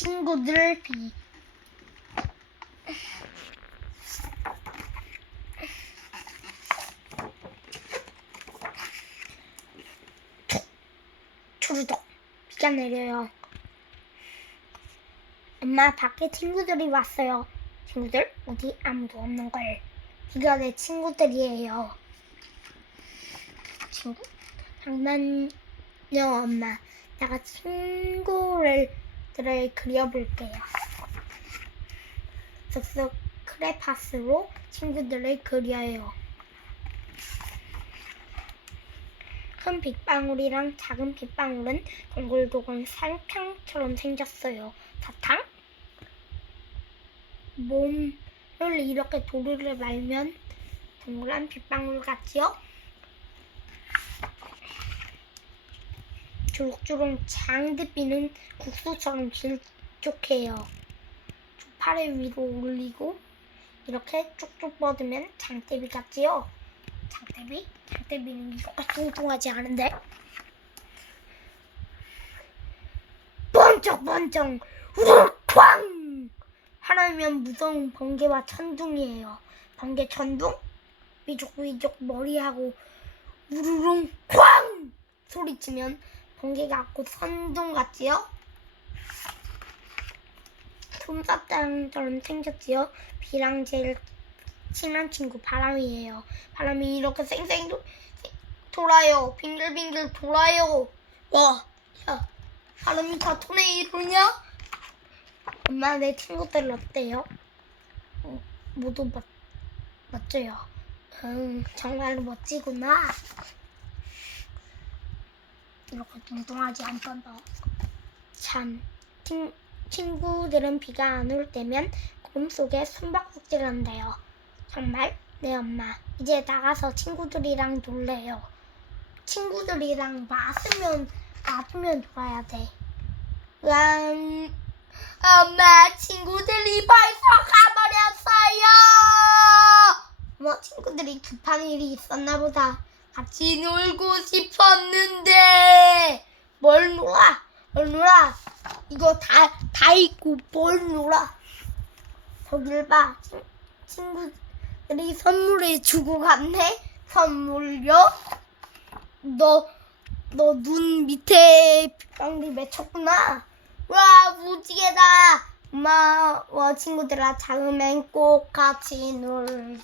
친구들 비. 초르덕 비가 내려요. 엄마 밖에 친구들이 왔어요. 친구들 어디 아무도 없는 걸. 비가 내 친구들이에요. 친구? 장난요 엄마. 내가 친구를 들을 그려볼게요. 쓱쓱 크레파스로 친구들을 그려요. 큰 빗방울이랑 작은 빗방울은 동글동글 사탕처럼 생겼어요. 사탕? 몸을 이렇게 도르르 말면 동그란 빗방울 같지요? 주룩주룩 장대비는 국수처럼 길쭉해요. 두 팔을 위로 올리고 이렇게 쭉쭉 뻗으면 장대비 같지요? 장대비? 장대비는 이렇게 뚱뚱하지 않은데? 번쩍번쩍 우렁쾅 하나면 무서운 번개와 천둥이에요. 번개 천둥? 위족위족 머리하고 우르릉 쾅 소리치면 번개가 곧 선둥 같지요? 솜사탕처럼 생겼지요? 비랑 제일 친한 친구 바람이에요. 바람이 이렇게 쌩쌩 도, 돌아요. 빙글빙글 돌아요. 와, 야, 바람이 다 토네이로냐? 엄마 내 친구들 어때요? 어, 모두 멋, 멋져요. 응, 정말로 멋지구나. 이렇게 뚱뚱하지 않던다. 참, 친, 친구들은 비가 안 올 때면 구름 속에 숨바꼭질 한대요. 정말? 네 엄마. 이제 나가서 친구들이랑 놀래요. 친구들이랑 맞으면 맞으면 놀아야 돼. 음, 엄마 친구들이 벌써 가버렸어요. 뭐 친구들이 급한 일이 있었나 보다. 같이 놀고 싶었는데 뭘 놀아? 뭘 놀아? 이거 다 다 있고 뭘 놀아? 저길 봐. 친- 친구들이 선물을 주고 갔네. 선물요? 너 너 눈 밑에 빗방울이 맺혔구나. 와 무지개다. 와 친구들아 작으면 꼭 같이 놀자.